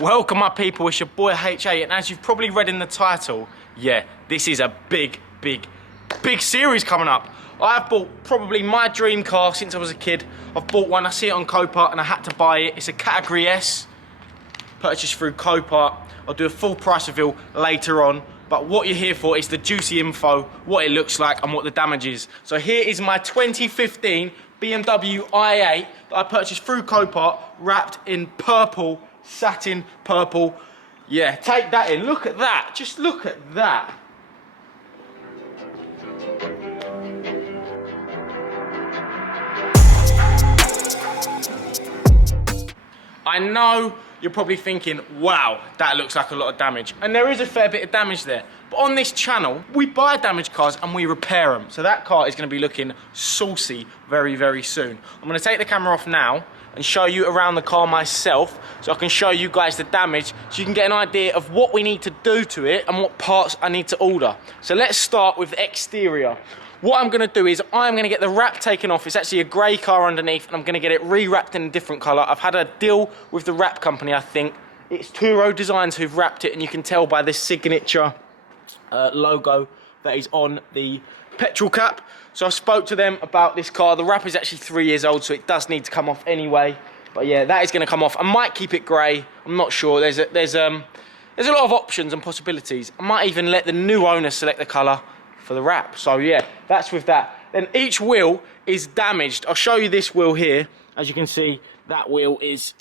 Welcome my people, it's your boy H8, and as you've probably read in the title, yeah, this is a big series coming up. I've bought probably my dream car since I was a kid. I've bought one, I see it on Copart and I had to buy it. It's a Category S, purchased through Copart. I'll do a full price reveal later on, but what you're here for is the juicy info, what it looks like and what the damage is. So here is my 2015 BMW I8 that I purchased through Copart, wrapped in purple, satin purple. Yeah, take that in, look at that, just look at that. I know you're probably thinking, wow, that looks like a lot of damage. And there is a fair bit of damage there. But on this channel, we buy damaged cars and we repair them. So that car is going to be looking saucy very soon. I'm going to take the camera off now and show you around the car myself, so I can show you guys the damage, so you can get an idea of what we need to do to it and what parts I need to order. So let's start with the exterior. What I'm gonna do is I'm gonna get the wrap taken off. It's actually a grey car underneath, and I'm gonna get it re-wrapped in a different colour. I've had a deal with the wrap company, I think. It's Turo Designs who've wrapped it, and you can tell by this signature logo that is on the petrol cap. So I spoke to them about this car. The wrap is actually 3 years old, so it does need to come off anyway. But yeah, that is going to come off. I might keep it grey. I'm not sure. There's a lot of options and possibilities. I might even let the new owner select the colour for the wrap. So yeah, that's with that. Then each wheel is damaged. I'll show you this wheel here. As you can see, that wheel is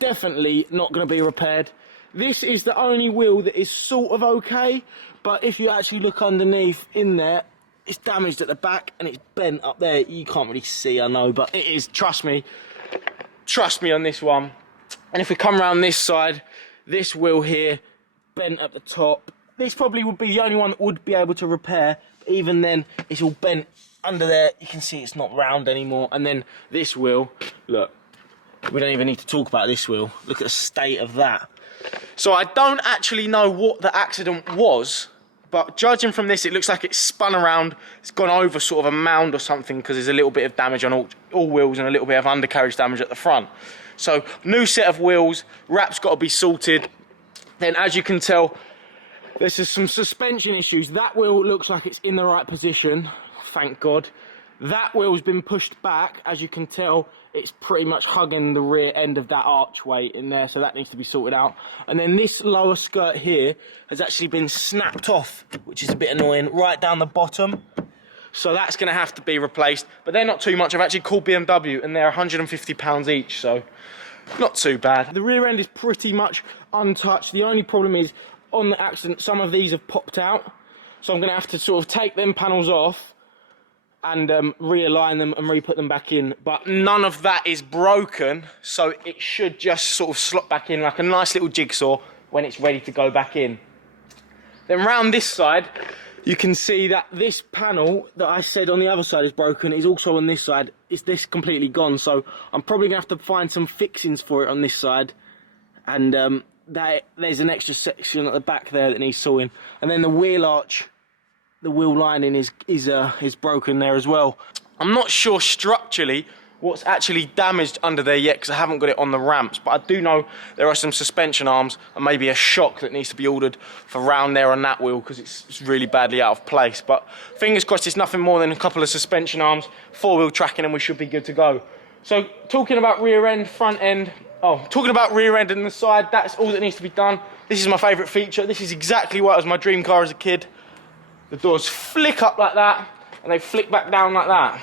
definitely not going to be repaired. This is the only wheel that is sort of okay, but if you actually look underneath in there, it's damaged at the back and it's bent up there. You can't really see, I know, but it is, trust me on this one. And if we come around this side, this wheel here, bent at the top. This probably would be the only one that would be able to repair, but even then, it's all bent under there. You can see it's not round anymore. And then this wheel, look, we don't even need to talk about this wheel. Look at the state of that. So I don't actually know what the accident was, but judging from this, it looks like it's spun around. It's gone over sort of a mound or something, because there's a little bit of damage on all wheels and a little bit of undercarriage damage at the front. So new set of wheels, wrap's got to be sorted. Then as you can tell, there's just some suspension issues. That wheel looks like it's in the right position, thank God. That wheel's been pushed back, as you can tell. It's pretty much hugging the rear end of that archway in there, so that needs to be sorted out. And then this lower skirt here has actually been snapped off, which is a bit annoying, right down the bottom. So that's going to have to be replaced, but they're not too much. I've actually called BMW and they're £150 each, so not too bad. The rear end is pretty much untouched. The only problem is, on the accident, some of these have popped out, so I'm going to have to sort of take them panels off and realign them and re-put them back in. But none of that is broken, so it should just sort of slot back in like a nice little jigsaw when it's ready to go back in. Then round this side, you can see that this panel that I said on the other side is broken is also on this side. It's this completely gone, so I'm probably going to have to find some fixings for it on this side. And there's an extra section at the back there that needs sawing. And then the wheel arch, the wheel lining is broken there as well. I'm not sure structurally what's actually damaged under there yet, because I haven't got it on the ramps, but I do know there are some suspension arms and maybe a shock that needs to be ordered for round there on that wheel, because it's really badly out of place. But fingers crossed it's nothing more than a couple of suspension arms, four-wheel tracking, and we should be good to go. So talking about rear end, front end, talking about rear end and the side, that's all that needs to be done. This is my favourite feature. This is exactly what was my dream car as a kid. The doors flick up like that, and they flick back down like that.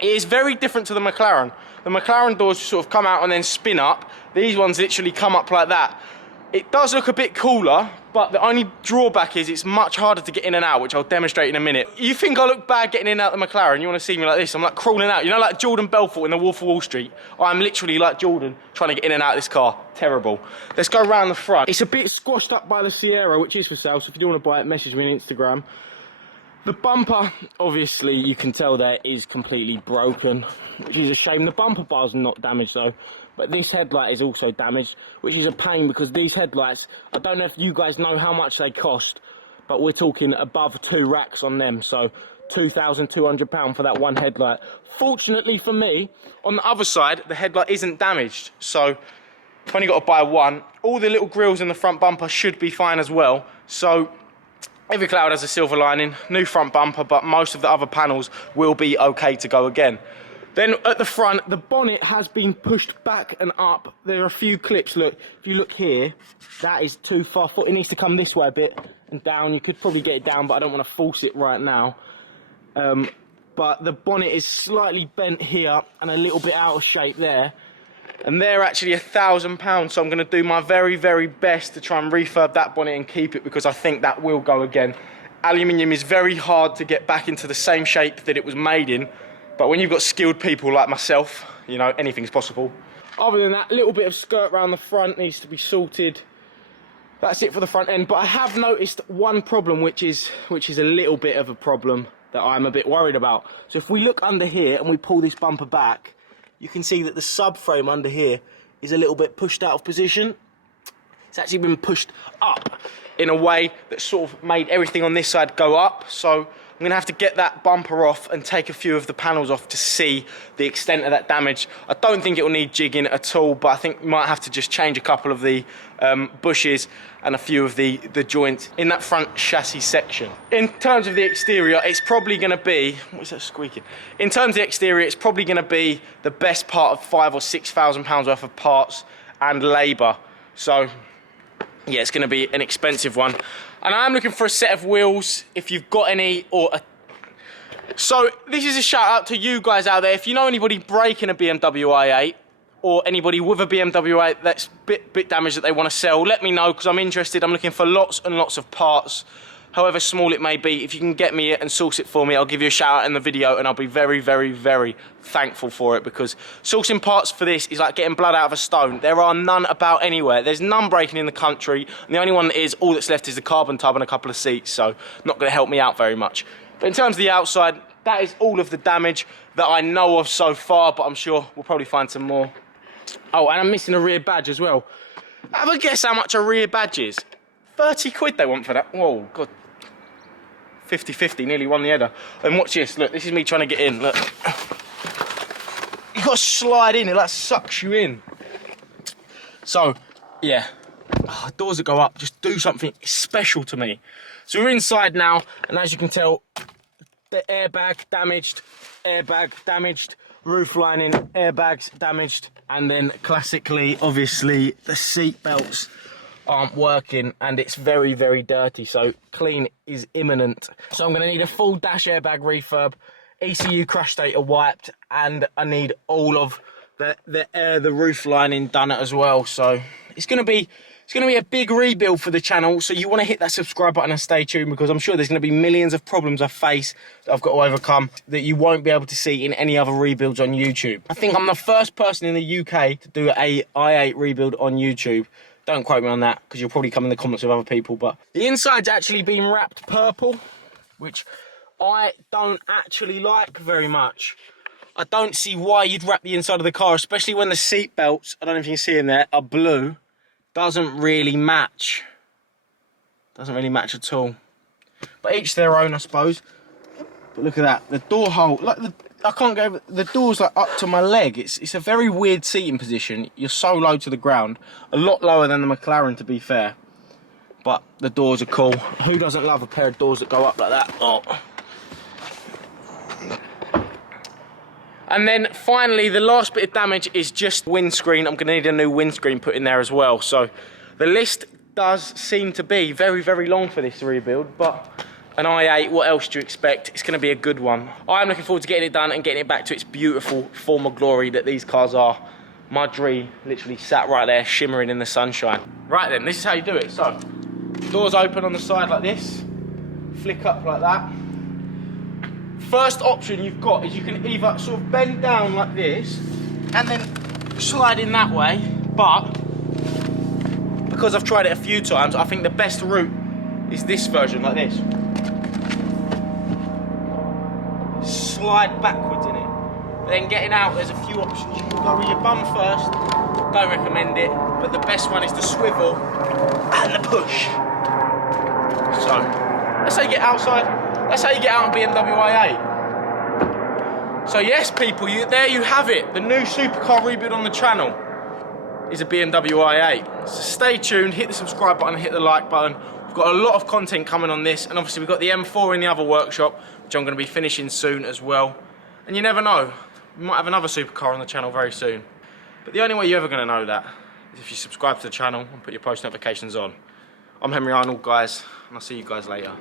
It is very different to the McLaren. The McLaren doors sort of come out and then spin up. These ones literally come up like that. It does look a bit cooler, but the only drawback is it's much harder to get in and out, which I'll demonstrate in a minute. You think I look bad getting in and out of the McLaren? You want to see me like this? I'm like crawling out. You know, like Jordan Belfort in The Wolf of Wall Street? I'm literally like Jordan trying to get in and out of this car. Terrible. Let's go around the front. It's a bit squashed up by the Sierra, which is for sale, so if you do want to buy it, message me on Instagram. The bumper, obviously, you can tell there is completely broken, which is a shame. The bumper bar's not damaged though, but this headlight is also damaged, which is a pain, because these headlights, I don't know if you guys know how much they cost, but we're talking above 2 racks on them, so £2,200 for that one headlight. Fortunately for me, on the other side, the headlight isn't damaged, so I've only got to buy one. All the little grills in the front bumper should be fine as well. So every cloud has a silver lining, new front bumper, but most of the other panels will be okay to go again. Then at the front, the bonnet has been pushed back and up. There are a few clips, look, if you look here, that is too far. It needs to come this way a bit and down. You could probably get it down, but I don't want to force it right now. But the bonnet is slightly bent here and a little bit out of shape there. And they're actually £1,000, so I'm going to do my very, very best to try and refurb that bonnet and keep it, because I think that will go again. Aluminium is very hard to get back into the same shape that it was made in, but when you've got skilled people like myself, you know, anything's possible. Other than that, a little bit of skirt around the front needs to be sorted. That's it for the front end, but I have noticed one problem, which is a little bit of a problem that I'm a bit worried about. So if we look under here and we pull this bumper back, you can see that the subframe under here is a little bit pushed out of position. It's actually been pushed up in a way that sort of made everything on this side go up. So I'm gonna have to get that bumper off and take a few of the panels off to see the extent of that damage. I don't think it will need jigging at all, but I think we might have to just change a couple of the bushes and a few of the joints in that front chassis section. In terms of the exterior, it's probably gonna be, what is that squeaking? In terms of the exterior, it's probably gonna be the best part of £5,000 or £6,000 worth of parts and labour. So yeah, it's going to be an expensive one. And I'm looking for a set of wheels, if you've got any, So this is a shout out to you guys out there. If you know anybody breaking a BMW i8, or anybody with a BMW i8 that's bit damaged that they want to sell, let me know, because I'm interested. I'm looking for lots and lots of parts, however small it may be. If you can get me it and source it for me, I'll give you a shout out in the video, and I'll be very, very, very thankful for it, because sourcing parts for this is like getting blood out of a stone. There are none about anywhere. There's none breaking in the country, and the only one that is, all that's left is the carbon tub and a couple of seats, so not going to help me out very much. But in terms of the outside, that is all of the damage that I know of so far, but I'm sure we'll probably find some more. Oh, and I'm missing a rear badge as well. Have a guess how much a rear badge is? 30 quid they want for that. Whoa, God. 50-50, nearly won the header. And watch this, look, this is me trying to get in, look. You've got to slide in, it like sucks you in. So, yeah, doors that go up just do something special to me. So we're inside now, and as you can tell, the airbag damaged, roof lining, airbags damaged, and then classically, obviously, the seat belts aren't working, and it's very, very dirty, so clean is imminent. So I'm going to need a full dash airbag refurb, ECU crash data wiped, and I need all of the roof lining done as well. So it's going to be a big rebuild for the channel, so you want to hit that subscribe button and stay tuned, because I'm sure there's going to be millions of problems I face that I've got to overcome that you won't be able to see in any other rebuilds on YouTube. I think I'm the first person in the UK to do a i8 rebuild on YouTube. Don't quote me on that, because you'll probably come in the comments with other people, but the inside's actually been wrapped purple, which I don't actually like very much. I don't see why you'd wrap the inside of the car, especially when the seat belts, I don't know if you can see in there, are blue. Doesn't really match. Doesn't really match at all. But each their own, I suppose. But look at that, the door hole, like I can't go, the door's like up to my leg. It's a very weird seating position. You're so low to the ground, a lot lower than the McLaren, to be fair. But the doors are cool. Who doesn't love a pair of doors that go up like that? Oh. And then finally, the last bit of damage is just windscreen. I'm gonna need a new windscreen put in there as well. So the list does seem to be very, very long for this rebuild, but an i8, what else do you expect? It's going to be a good one. I'm looking forward to getting it done and getting it back to its beautiful former glory that these cars are. My dream literally sat right there, shimmering in the sunshine. Right then, this is how you do it. So, doors open on the side like this, flick up like that. First option you've got is you can either sort of bend down like this and then slide in that way, but because I've tried it a few times, I think the best route is this version, like this. Slide backwards in it. But then getting out, there's a few options. You can go with your bum first. Don't recommend it, but the best one is the swivel and the push. So, that's how you get outside. That's how you get out on BMW i8. So yes, people, there you have it. The new supercar rebuild on the channel. is a BMW I8. So stay tuned, hit the subscribe button, hit the like button. We've got a lot of content coming on this, and obviously we've got the M4 in the other workshop, which I'm going to be finishing soon as well. And you never know, we might have another supercar on the channel very soon. But the only way you're ever going to know that is if you subscribe to the channel and put your post notifications on. I'm Henry Arnold, guys, and I'll see you guys later.